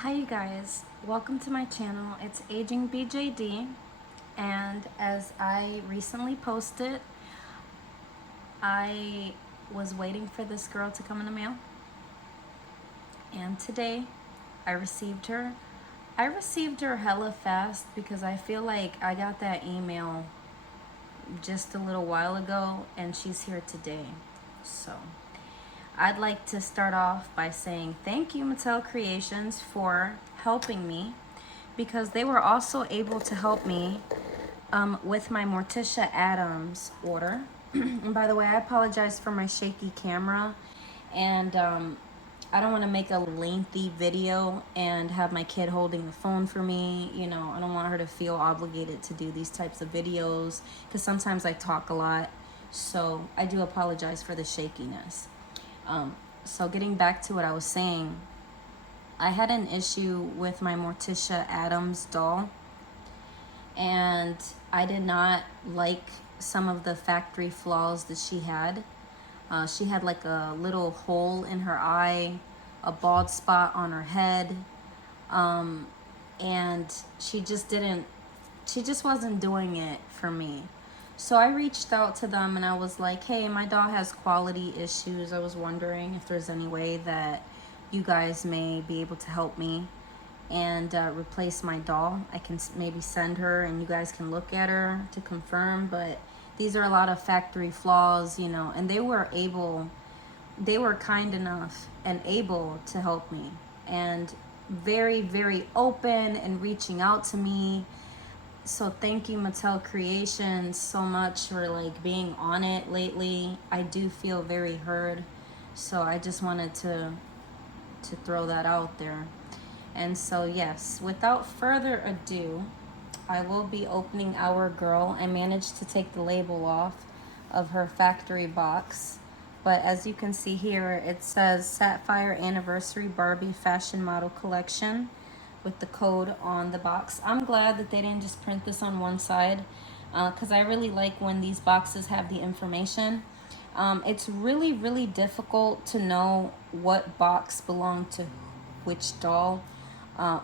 Hi you guys, welcome to my channel. It's Aging BJD, and as I recently posted, I was waiting for this girl to come in the mail, and today I received her. I received her hella fast because I feel like I got that email just a little while ago and she's here today. So I'd like to start off by saying thank you, Mattel Creations, for helping me, because they were also able to help me with my Morticia Adams order. And by the way, I apologize for my shaky camera, and I don't want to make a lengthy video and have my kid holding the phone for me. You know, I don't want her to feel obligated to do these types of videos because sometimes I talk a lot. So I do apologize for the shakiness. So getting back to what I was saying, I had an issue with my Morticia Adams doll, and I did not like some of the factory flaws that she had. She had like a little hole in her eye, a bald spot on her head, and she just wasn't doing it for me. So I reached out to them and I was like, hey, my doll has quality issues. I was wondering if there's any way that you guys may be able to help me and replace my doll. I can maybe send her and you guys can look at her to confirm, but these are a lot of factory flaws, you know, and they were kind enough and able to help me, and very, very open and reaching out to me. So thank you, Mattel Creations, so much for like being on it lately. I do feel very heard. So I just wanted to throw that out there. And so yes, without further ado, I will be opening our girl. I managed to take the label off of her factory box. But as you can see here, it says Sapphire Anniversary Barbie Fashion Model Collection with the code on the box. I'm glad that they didn't just print this on one side, because I really like when these boxes have the information. It's really, really difficult to know what box belonged to which doll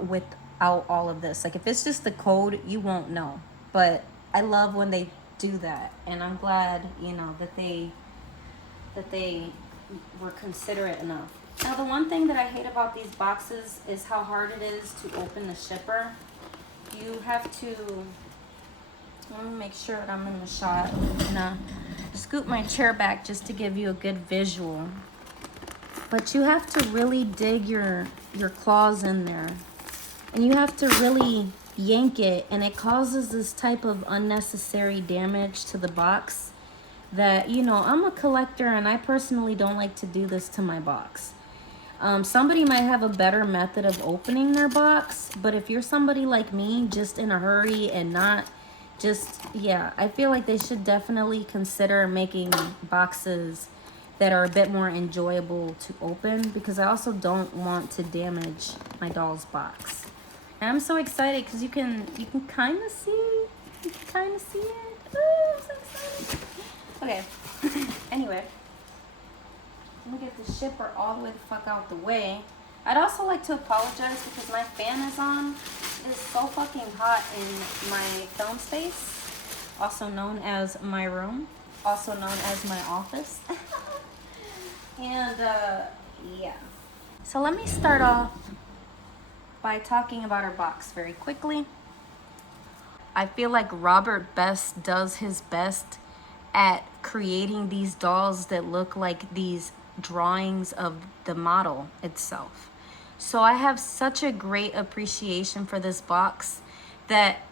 without all of this. Like if it's just the code, you won't know. But I love when they do that, and I'm glad, you know, that they were considerate enough. Now, the one thing that I hate about these boxes is how hard it is to open the shipper. You have to, let me make sure that I'm in the shot. I'm gonna scoot my chair back just to give you a good visual. But you have to really dig your claws in there. And you have to really yank it, and it causes this type of unnecessary damage to the box that, you know, I'm a collector and I personally don't like to do this to my box. Somebody might have a better method of opening their box, but if you're somebody like me, just in a hurry and not just, yeah, I feel like they should definitely consider making boxes that are a bit more enjoyable to open, because I also don't want to damage my doll's box. And I'm so excited because you can kind of see, you can kind of see it. Oh, I'm so excited. Okay, anyway, let me get the shipper all the way the fuck out the way. I'd also like to apologize because my fan is on. It is so fucking hot in my film space, also known as my room, also known as my office. And yeah. So let me start off by talking about our box very quickly. I feel like Robert Best does his best at creating these dolls that look like these drawings of the model itself. So I have such a great appreciation for this box that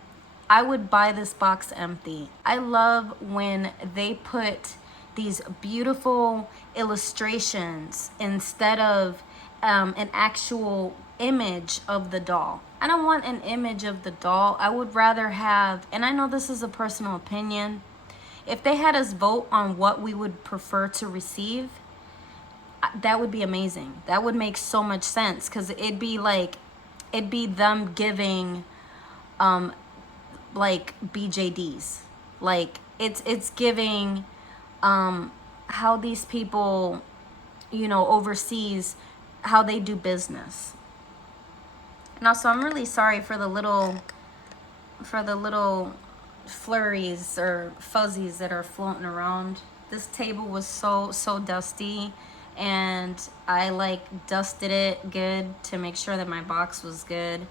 I would buy this box empty. I love when they put these beautiful illustrations instead of an actual image of the doll. I don't want an image of the doll. I would rather have, and I know this is a personal opinion, if they had us vote on what we would prefer to receive, that would be amazing. That would make so much sense, because it'd be them giving like BJDs. Like it's giving how these people, you know, overseas, how they do business. And also, I'm really sorry for the little flurries or fuzzies that are floating around. This table was so dusty, and I like dusted it good to make sure that my box was good.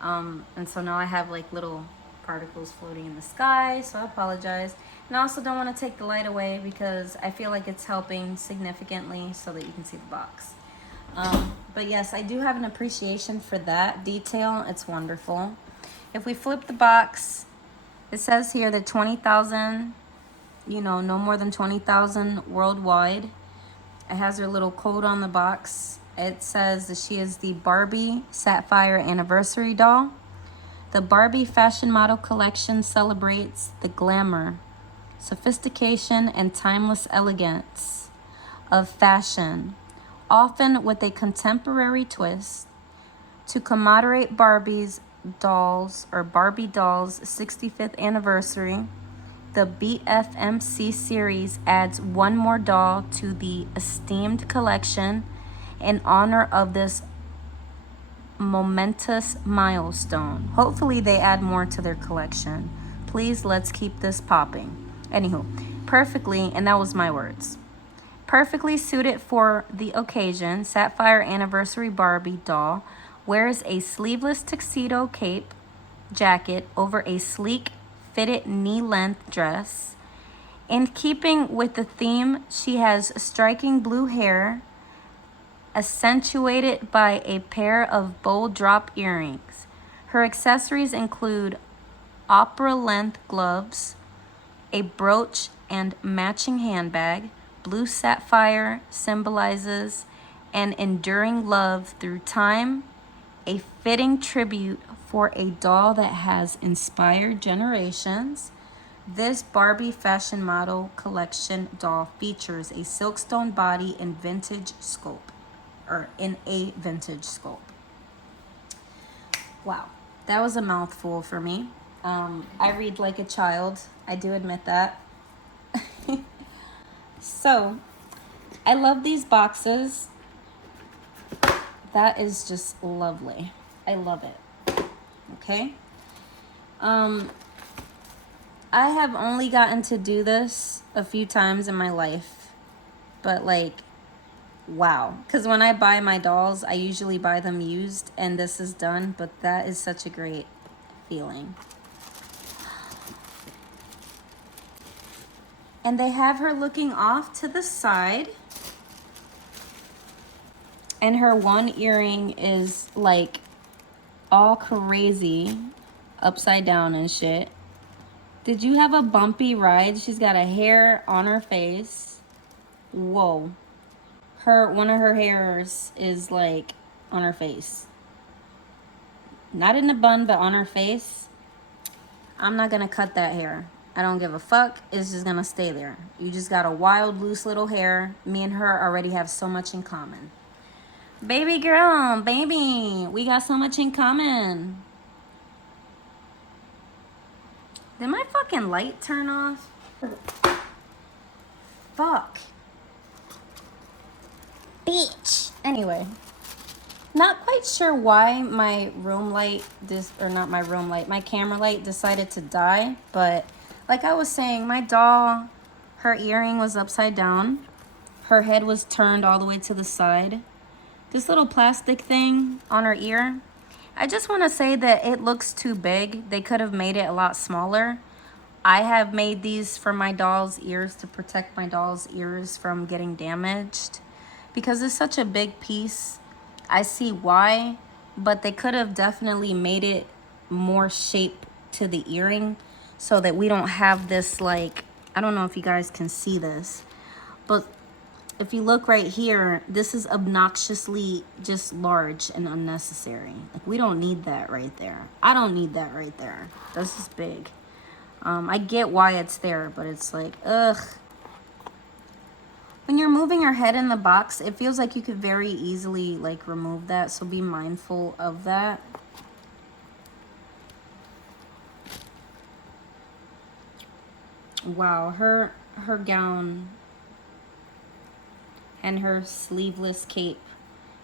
And so now I have like little particles floating in the sky, so I apologize. And I also don't want to take the light away because I feel like it's helping significantly so that you can see the box. But yes, I do have an appreciation for that detail. It's wonderful. If we flip the box, it says here that 20,000, you know, no more than 20,000 worldwide. It has her little code on the box. It says that she is the Barbie Sapphire Anniversary doll. The Barbie fashion model collection celebrates the glamour, sophistication, and timeless elegance of fashion, often with a contemporary twist. To commemorate Barbie doll's 65th anniversary, the BFMC series adds one more doll to the esteemed collection in honor of this momentous milestone. Hopefully they add more to their collection. Please, let's keep this popping. Anywho, perfectly, and that was my words. Perfectly suited for the occasion, Sapphire Anniversary Barbie doll wears a sleeveless tuxedo cape jacket over a sleek fitted knee-length dress. In keeping with the theme, she has striking blue hair, accentuated by a pair of bold drop earrings. Her accessories include opera-length gloves, a brooch, and matching handbag. Blue sapphire symbolizes an enduring love through time, a fitting tribute for a doll that has inspired generations. This Barbie fashion model collection doll features a silkstone body in a vintage sculpt. Wow, that was a mouthful for me. I read like a child, I do admit that. So, I love these boxes. That is just lovely. I love it. Okay. I have only gotten to do this a few times in my life, but like, wow. Because when I buy my dolls, I usually buy them used, and this is done, but that is such a great feeling. And they have her looking off to the side. And her one earring is like all crazy, upside down and shit. Did you have a bumpy ride? She's got a hair on her face. Whoa. One of her hairs is like on her face. Not in the bun, but on her face. I'm not gonna cut that hair. I don't give a fuck. It's just gonna stay there. You just got a wild, loose little hair. Me and her already have so much in common. Baby girl, baby, we got so much in common. Did my fucking light turn off? Fuck. Bitch. Anyway, not quite sure why my room light, my camera light decided to die, but like I was saying, my doll, her earring was upside down. Her head was turned all the way to the side. This little plastic thing on her ear, I just want to say that it looks too big. They could have made it a lot smaller. I have made these for my doll's ears to protect my doll's ears from getting damaged. Because it's such a big piece, I see why, but they could have definitely made it more shape to the earring so that we don't have this, like, I don't know if you guys can see this, but if you look right here, this is obnoxiously just large and unnecessary. Like, we don't need that right there. I don't need that right there. This is big. I get why it's there, but it's like, ugh. When you're moving her head in the box, it feels like you could very easily, like, remove that. So be mindful of that. Wow, her gown and her sleeveless cape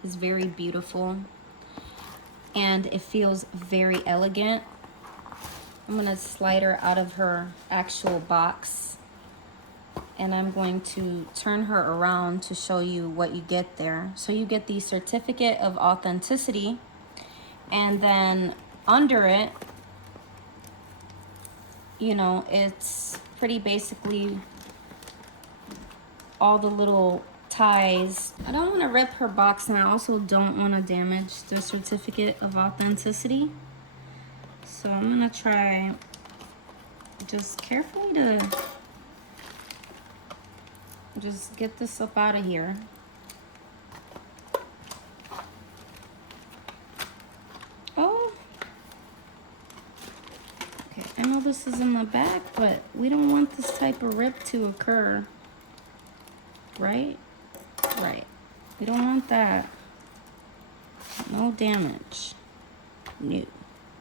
is very beautiful. and it feels very elegant. I'm gonna slide her out of her actual box, and I'm going to turn her around to show you what you get there. So you get the certificate of authenticity, and then under it, you know, it's pretty basically all the little ties. I don't want to rip her box, and I also don't want to damage the certificate of authenticity. So I'm gonna try just carefully to just get this up out of here. Oh, okay, I know this is in the back, but we don't want this type of rip to occur, right? Right, we don't want that. No damage. No.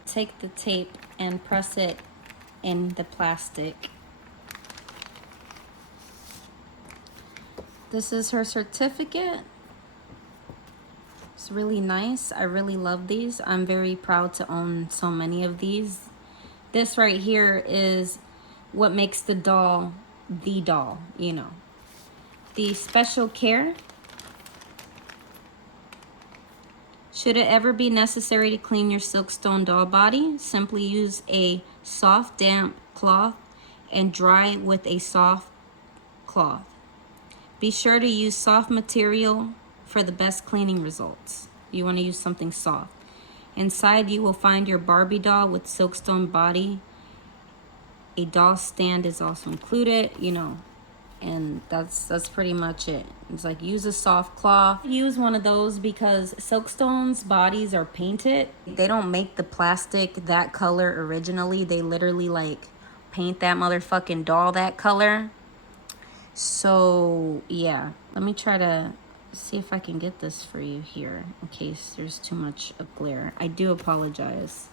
Take the tape and press it in the plastic. This is her certificate. It's really nice. I really love these. I'm very proud to own so many of these. This right here is what makes the doll, you know. The special care. Should it ever be necessary to clean your Silkstone doll body, simply use a soft, damp cloth and dry with a soft cloth. Be sure to use soft material for the best cleaning results. You want to use something soft. Inside you will find your Barbie doll with Silkstone body. A doll stand is also included, you know, and that's pretty much it. It's like, use a soft cloth. Use one of those because Silkstone's bodies are painted. They don't make the plastic that color originally. They literally like paint that motherfucking doll that color. So yeah, let me try to see if I can get this for you here in case there's too much of glare. I do apologize.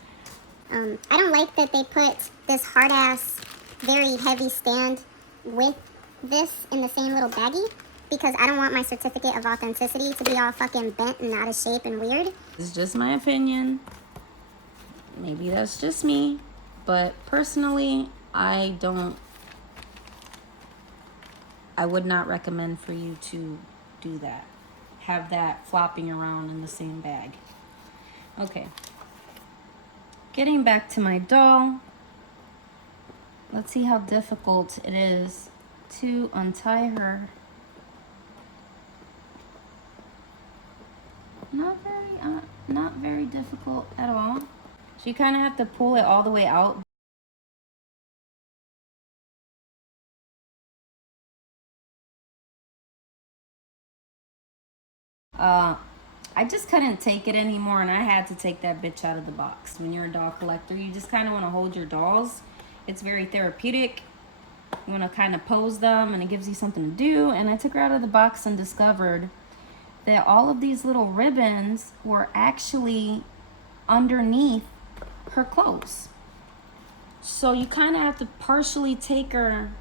I don't like that they put this hard ass, very heavy stand with this in the same little baggie, because I don't want my certificate of authenticity to be all fucking bent and out of shape and weird. This is just my opinion. Maybe that's just me, but personally, I would not recommend for you to do that. Have that flopping around in the same bag. Okay. Getting back to my doll. Let's see how difficult it is to untie her. Not very difficult at all. So you kind of have to pull it all the way out. I just couldn't take it anymore, and I had to take that bitch out of the box. When you're a doll collector, you just kind of want to hold your dolls. It's very therapeutic. You want to kind of pose them, and it gives you something to do. And I took her out of the box and discovered that all of these little ribbons were actually underneath her clothes. So you kind of have to partially take her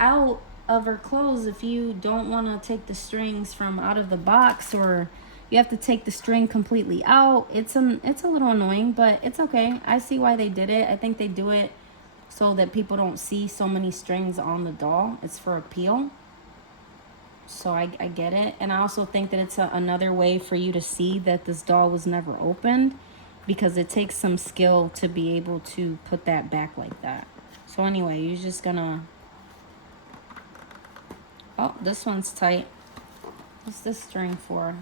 out of her clothes if you don't want to take the strings from out of the box, or you have to take the string completely out. It's a little annoying, but it's okay. I see why they did it. I think they do it so that people don't see so many strings on the doll. It's for appeal. So I get it. And I also think that it's another way for you to see that this doll was never opened, because it takes some skill to be able to put that back like that. So anyway, you're just gonna... Oh, this one's tight. What's this string for?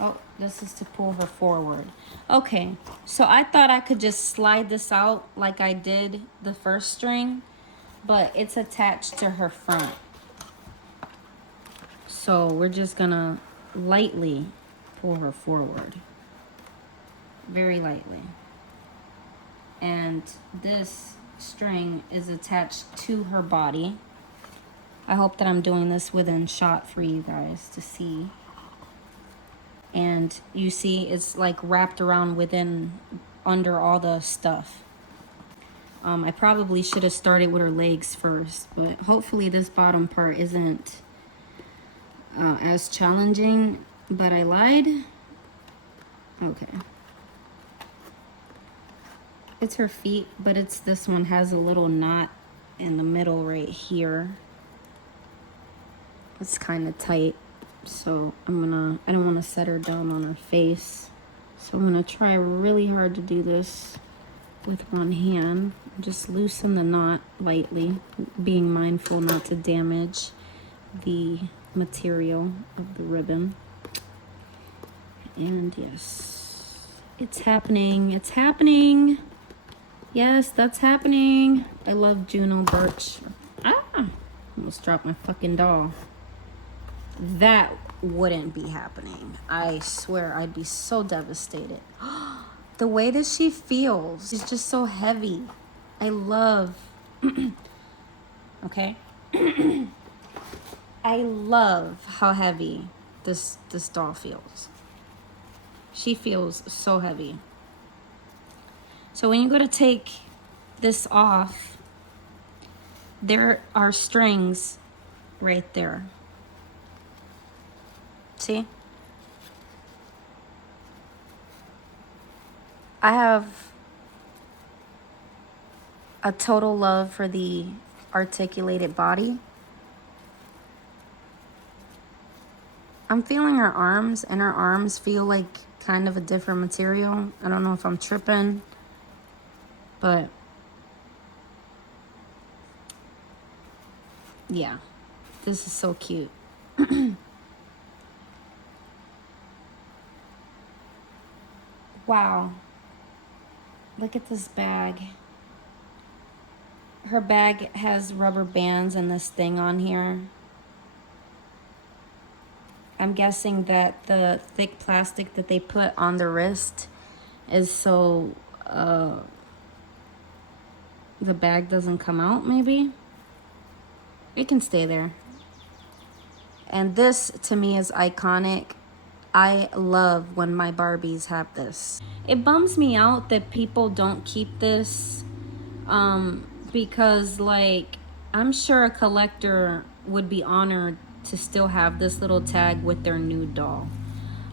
Oh, this is to pull her forward. Okay, so I thought I could just slide this out like I did the first string, but it's attached to her front. So we're just gonna lightly pull her forward. Very lightly. And this string is attached to her body. I hope that I'm doing this within shot for you guys to see. And you see it's like wrapped around under all the stuff. I probably should have started with her legs first, but hopefully this bottom part isn't as challenging, but I lied. Okay. It's her feet, but it's this one has a little knot in the middle right here. It's kind of tight, so I don't want to set her down on her face. So I'm gonna try really hard to do this with one hand. Just loosen the knot lightly, being mindful not to damage the material of the ribbon. And yes, it's happening. It's happening. Yes, that's happening. I love Juno Birch. Ah, almost dropped my fucking doll. That wouldn't be happening. I swear I'd be so devastated. The way that she feels is just so heavy. I love, okay? I love how heavy this doll feels. She feels so heavy. So when you go to take this off, there are strings right there. See? I have a total love for the articulated body. I'm feeling her arms, and her arms feel like kind of a different material. I don't know if I'm tripping, but yeah, this is so cute. Wow. Look at this bag. Her bag has rubber bands and this thing on here. I'm guessing that the thick plastic that they put on the wrist is so the bag doesn't come out, maybe. It can stay there. And this to me is iconic. I love when my Barbies have this. It bums me out that people don't keep this because, like, I'm sure a collector would be honored to still have this little tag with their new doll.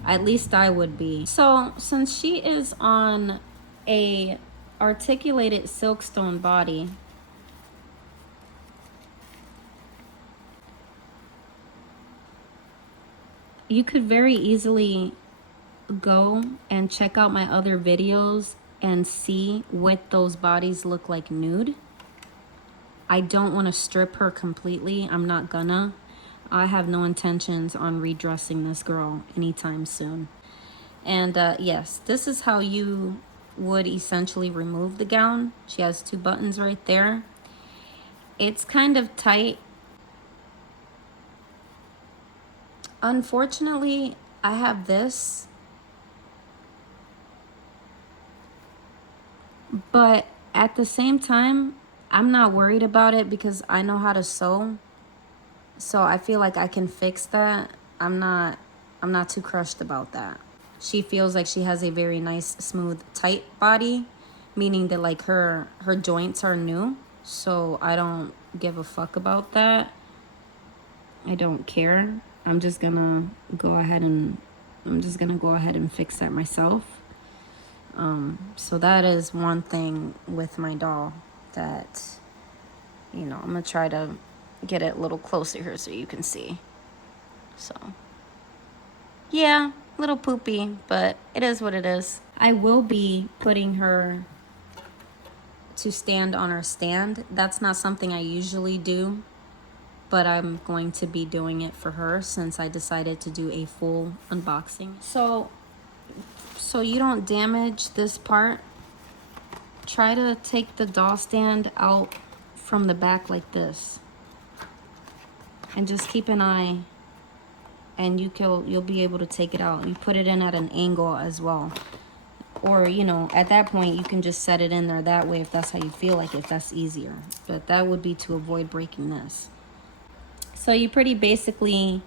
At least I would be. So since she is on a articulated silkstone body, you could very easily go and check out my other videos and see what those bodies look like nude. I don't want to strip her completely. I'm not gonna. I have no intentions on redressing this girl anytime soon. And yes, this is how you would essentially remove the gown. She has 2 buttons right there. It's kind of tight. Unfortunately, I have this, but at the same time, I'm not worried about it because I know how to sew. So I feel like I can fix that. I'm not too crushed about that. She feels like she has a very nice, smooth, tight body, meaning that like her joints are new. So I don't give a fuck about that. I don't care. I'm just gonna go ahead and fix that myself. So that is one thing with my doll that, you know, I'm gonna try to get it a little closer here so you can see. So yeah, a little poopy, but it is what it is. I will be putting her to stand on her stand. That's not something I usually do, but I'm going to be doing it for her since I decided to do a full unboxing. So you don't damage this part, try to take the doll stand out from the back like this. And just keep an eye, and you'll be able to take it out. You put it in at an angle as well. Or, you know, at that point, you can just set it in there that way if that's how you feel like, if that's easier. But that would be to avoid breaking this. So you pretty basically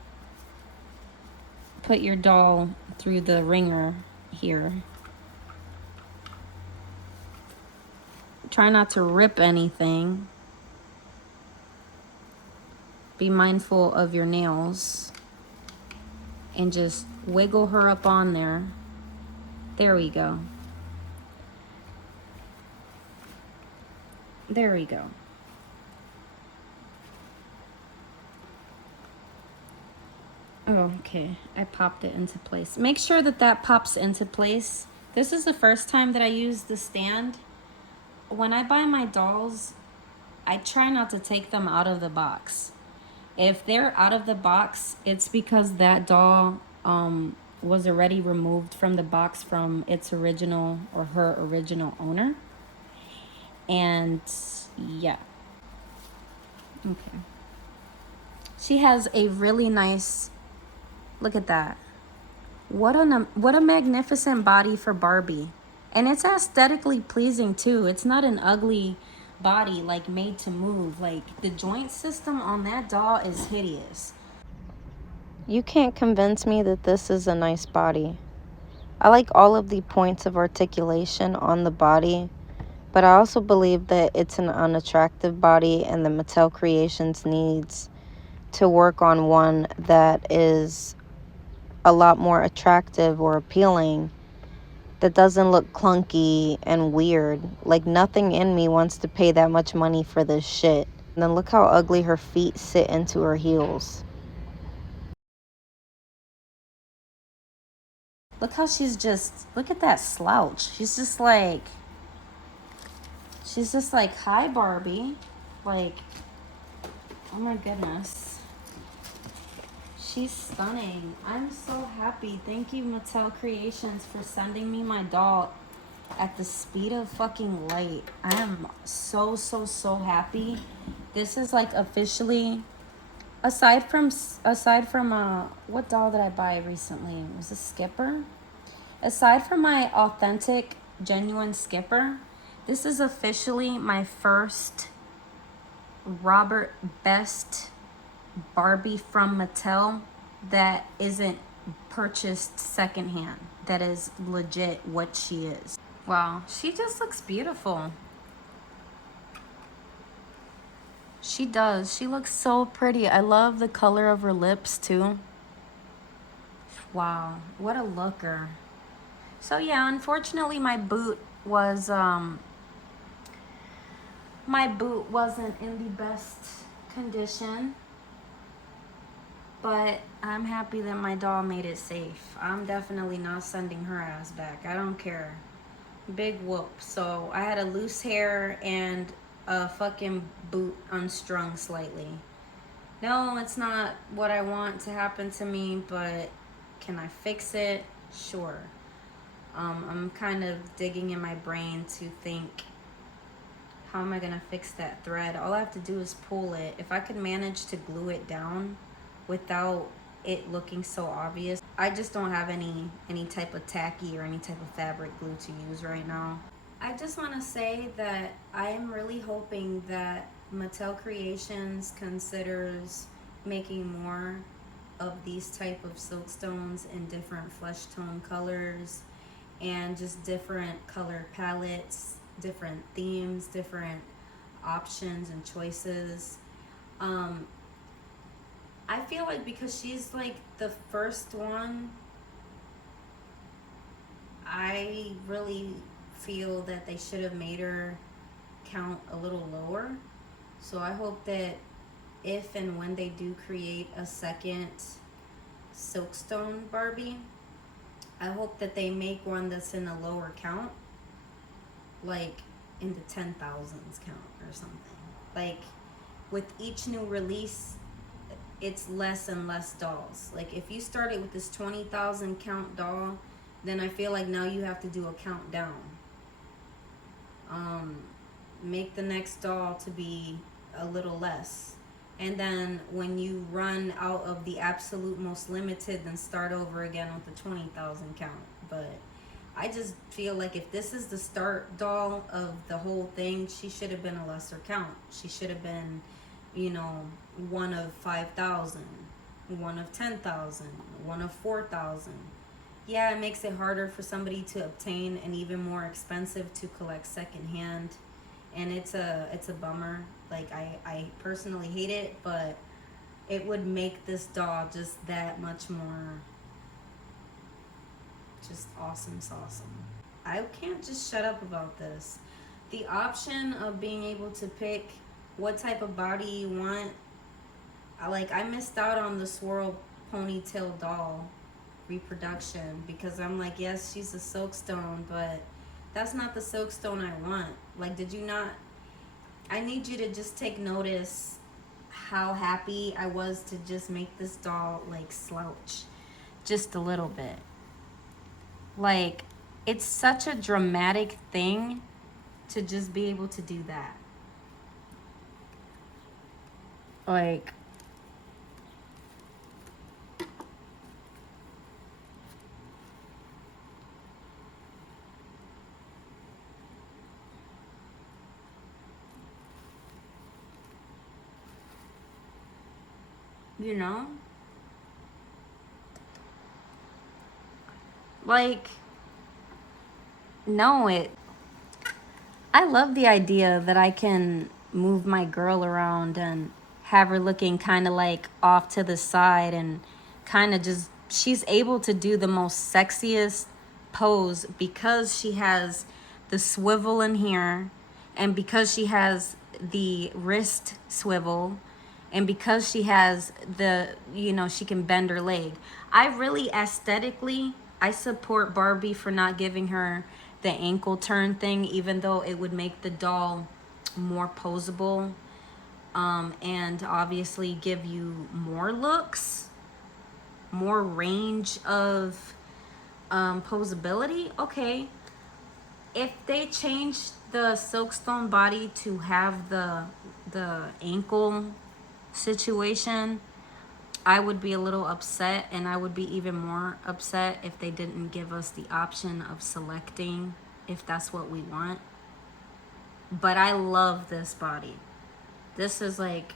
put your doll through the ringer here. Try not to rip anything. Be mindful of your nails. And just wiggle her up on there. There we go. There we go. Oh, okay. I popped it into place. Make sure that that pops into place. This is the first time that I use the stand. When I buy my dolls, I try not to take them out of the box. If they're out of the box, it's because that doll was already removed from the box from its original or her original owner. And yeah. Okay. She has a really nice, look at that. What a magnificent body for Barbie. And it's aesthetically pleasing too. It's not an ugly body like made to move. Like the joint system on that doll is hideous. You can't convince me that this is a nice body. I like all of the points of articulation on the body, but I also believe that it's an unattractive body and the Mattel Creations needs to work on one that is a lot more attractive or appealing, that doesn't look clunky and weird. Like nothing in me wants to pay that much money for this shit. And then look how ugly her feet sit into her heels. Look how she's just, look at that slouch. She's just like, hi Barbie. Like, oh my goodness. She's stunning. I'm so happy. Thank you, Mattel Creations, for sending me my doll at the speed of fucking light. I am so happy. This is like officially, aside from what doll did I buy recently? It was a Skipper. Aside from my authentic, genuine Skipper, this is officially my first Robert Best Barbie from Mattel that isn't purchased secondhand. That is legit what she is. Wow, she just looks beautiful. She does. She looks so pretty. I love the color of her lips too. Wow, what a looker. So yeah, unfortunately my boot wasn't in the best condition. But I'm happy that my doll made it safe. I'm definitely not sending her ass back. I don't care. Big whoop. So I had a loose hair and a fucking boot unstrung slightly. No, it's not what I want to happen to me, but can I fix it? Sure. I'm kind of digging in my brain to think, how am I gonna fix that thread? All I have to do is pull it. If I could manage to glue it down without it looking so obvious. I just don't have any type of tacky or any type of fabric glue to use right now. I just want to say that I am really hoping that Mattel Creations considers making more of these type of silkstones in different flesh tone colors and just different color palettes, different themes, different options and choices. I feel like because she's like the first one, I really feel that they should have made her count a little lower. So I hope that if and when they do create a second Silkstone Barbie, I hope that they make one that's in a lower count, like in the 10,000s count or something. Like with each new release, it's less and less dolls. Like if you started with this 20,000 count doll, then I feel like now you have to do a countdown. Make the next doll to be a little less. And then when you run out of the absolute most limited, then start over again with the 20,000 count. But I just feel like if this is the start doll of the whole thing, she should have been a lesser count. She should have been, one of 5,000, one of 10,000, one of 4,000. Yeah, it makes it harder for somebody to obtain and even more expensive to collect secondhand. And it's a bummer. Like I personally hate it, but it would make this doll just that much more just awesome. I can't just shut up about this. The option of being able to pick what type of body you want, I missed out on the swirl ponytail doll reproduction because I'm like, yes, she's a silkstone, but that's not the silkstone I want. Like, did you not? I need you to just take notice how happy I was to just make this doll like slouch just a little bit. Like, it's such a dramatic thing to just be able to do that. Like, you know? Like, no, I love the idea that I can move my girl around and have her looking kind of like off to the side and kind of just, she's able to do the most sexiest pose because she has the swivel in here and because she has the wrist swivel and because she has the, you know, she can bend her leg. I really aesthetically, I support Barbie for not giving her the ankle turn thing, even though it would make the doll more posable, and obviously give you more looks, more range of posability. Okay, if they change the silkstone body to have the ankle situation, I would be a little upset, and I would be even more upset if they didn't give us the option of selecting if that's what we want. But I love this body. This is like,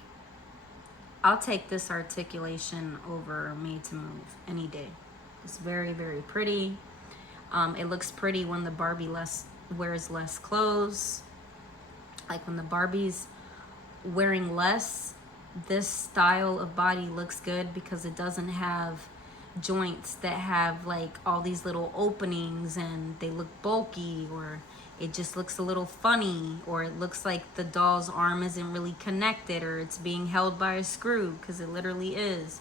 I'll take this articulation over Made to Move any day. It's very, very pretty. It looks pretty when the Barbie wears less clothes. Like when the Barbie's wearing less, this style of body looks good because it doesn't have joints that have like all these little openings and they look bulky, or it just looks a little funny, or it looks like the doll's arm isn't really connected, or it's being held by a screw, because it literally is.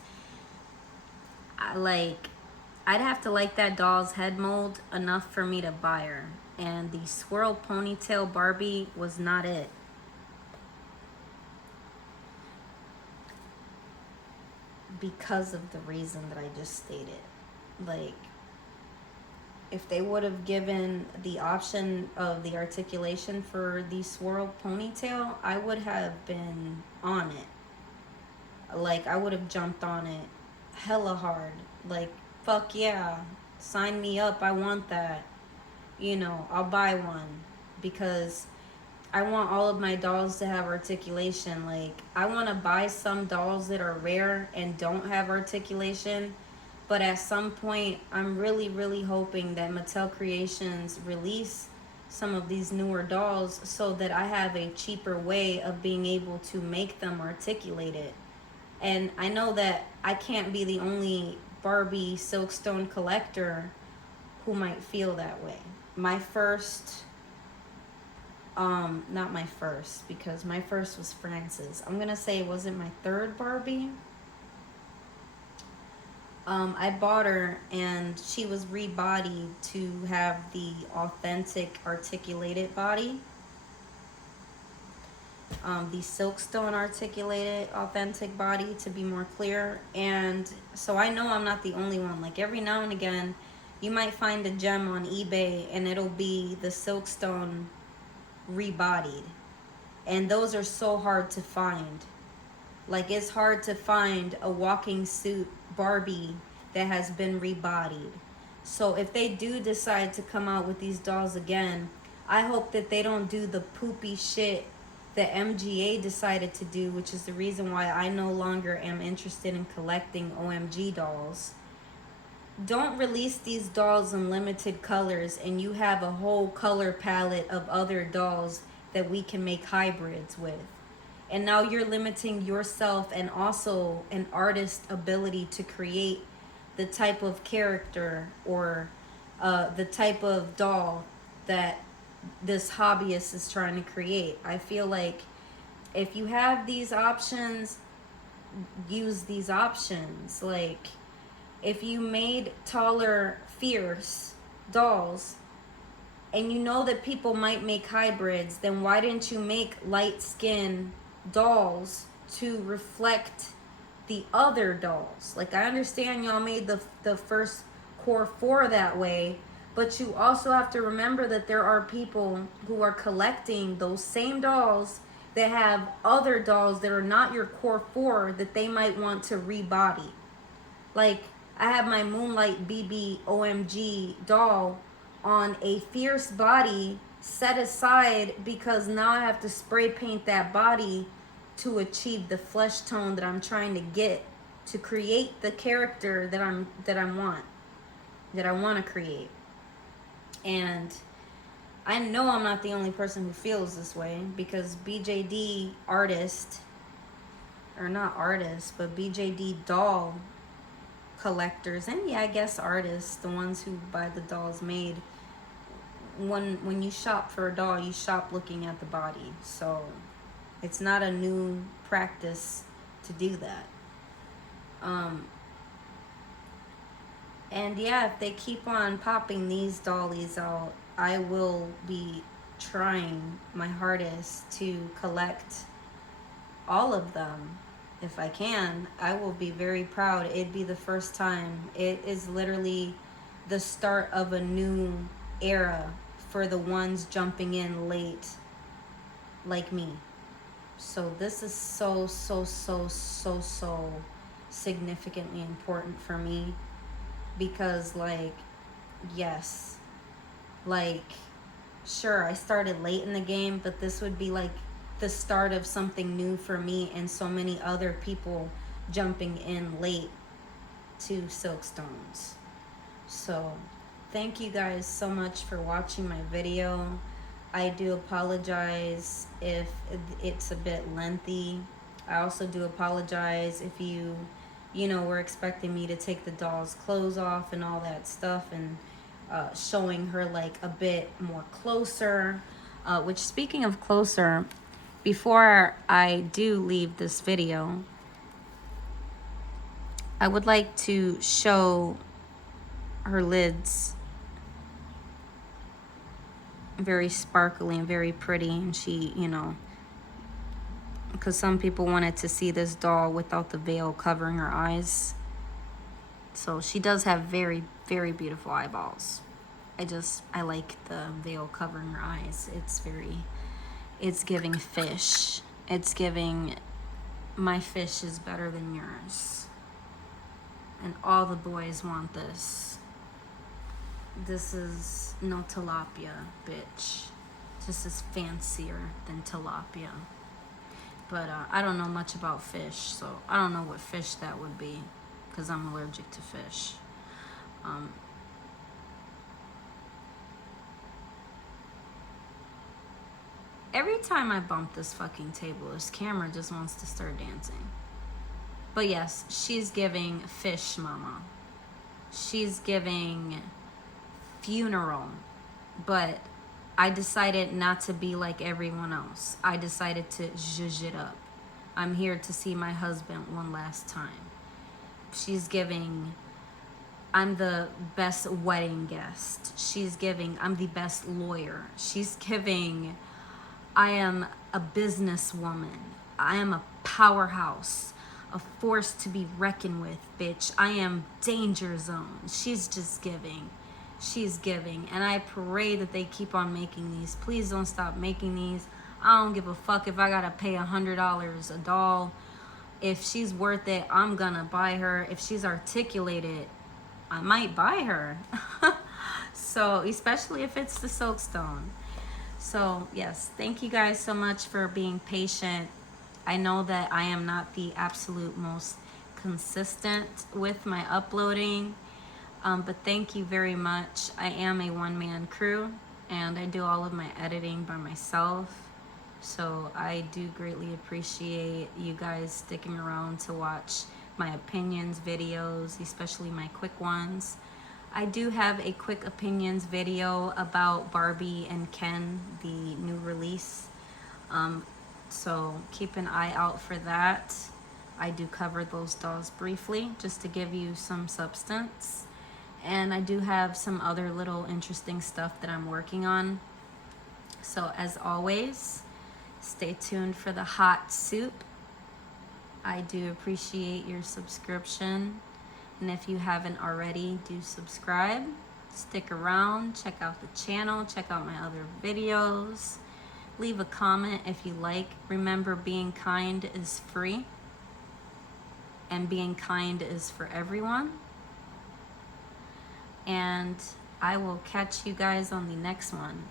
I'd have to like that doll's head mold enough for me to buy her, and the swirl ponytail Barbie was not it. Because of the reason that I just stated. Like, if they would have given the option of the articulation for the swirl ponytail, I would have been on it. Like, I would have jumped on it hella hard. Like, fuck yeah, sign me up, I want that. You know, I'll buy one because I want all of my dolls to have articulation. Like, I want to buy some dolls that are rare and don't have articulation. But at some point, I'm really, really hoping that Mattel Creations release some of these newer dolls so that I have a cheaper way of being able to make them articulated. And I know that I can't be the only Barbie Silkstone collector who might feel that way. My first... not my first, because my first was Frances. I'm gonna say it wasn't my third Barbie. I bought her and she was rebodied to have the authentic articulated body. The Silkstone articulated authentic body, to be more clear. And so I know I'm not the only one. Like, every now and again, you might find a gem on eBay and it'll be the Silkstone rebodied, and those are so hard to find. Like, it's hard to find a walking suit Barbie that has been rebodied. So if they do decide to come out with these dolls again, I hope that they don't do the poopy shit that MGA decided to do, which is the reason why I no longer am interested in collecting OMG dolls. Don't release these dolls in limited colors and you have a whole color palette of other dolls that we can make hybrids with. And now you're limiting yourself and also an artist's ability to create the type of character or the type of doll that this hobbyist is trying to create. I feel like if you have these options, use these options. Like, if you made taller, fierce dolls, and you know that people might make hybrids, then why didn't you make light skin dolls to reflect the other dolls? Like, I understand y'all made the first core 4 that way, but you also have to remember that there are people who are collecting those same dolls that have other dolls that are not your core 4 that they might want to rebody. Like, I have my Moonlight BB OMG doll on a fierce body set aside because now I have to spray paint that body to achieve the flesh tone that I'm trying to get to create the character that I want to create. And I know I'm not the only person who feels this way, because BJD artist, or not artist, but BJD doll collectors, and yeah, I guess artists, the ones who buy the dolls made, when you shop for a doll, you shop looking at the body. So it's not a new practice to do that. And yeah, if they keep on popping these dollies out, I will be trying my hardest to collect all of them. If I can, I will be very proud. It'd be the first time. It is literally the start of a new era for the ones jumping in late like me. So this is so significantly important for me, because like, yes, like, sure, I started late in the game, but this would be like the start of something new for me and so many other people jumping in late to Silkstones. So thank you guys so much for watching my video. I do apologize if it's a bit lengthy. I also do apologize if you were expecting me to take the doll's clothes off and all that stuff, and showing her like a bit more closer. Which, speaking of closer, before I do leave this video, I would like to show her lids. Very sparkly and very pretty, and she, because some people wanted to see this doll without the veil covering her eyes. So she does have very, very beautiful eyeballs. I like the veil covering her eyes. It's giving fish. It's giving, my fish is better than yours. And all the boys want this. This is no tilapia, bitch. This is fancier than tilapia. But I don't know much about fish, so I don't know what fish that would be, because I'm allergic to fish. Every time I bump this fucking table, this camera just wants to start dancing. But yes, she's giving fish mama. She's giving funeral. But I decided not to be like everyone else. I decided to zhuzh it up. I'm here to see my husband one last time. She's giving, I'm the best wedding guest. She's giving, I'm the best lawyer. She's giving, I am a businesswoman. I am a powerhouse, a force to be reckoned with, bitch. I am danger zone. She's just giving. She's giving. And I pray that they keep on making these. Please don't stop making these. I don't give a fuck if I gotta pay $100 a doll. If she's worth it, I'm gonna buy her. If she's articulated, I might buy her. So, especially if it's the Silkstone. So, yes, thank you guys so much for being patient. I know that I am not the absolute most consistent with my uploading, but thank you very much. I am a one-man crew, and I do all of my editing by myself. So I do greatly appreciate you guys sticking around to watch my opinions videos, especially my quick ones. I do have a quick opinions video about Barbie and Ken, the new release. So keep an eye out for that. I do cover those dolls briefly just to give you some substance. And I do have some other little interesting stuff that I'm working on. So as always, stay tuned for the hot soup. I do appreciate your subscription. And if you haven't already, do subscribe. Stick around, check out the channel, check out my other videos. Leave a comment if you like. Remember, being kind is free. And being kind is for everyone. And I will catch you guys on the next one.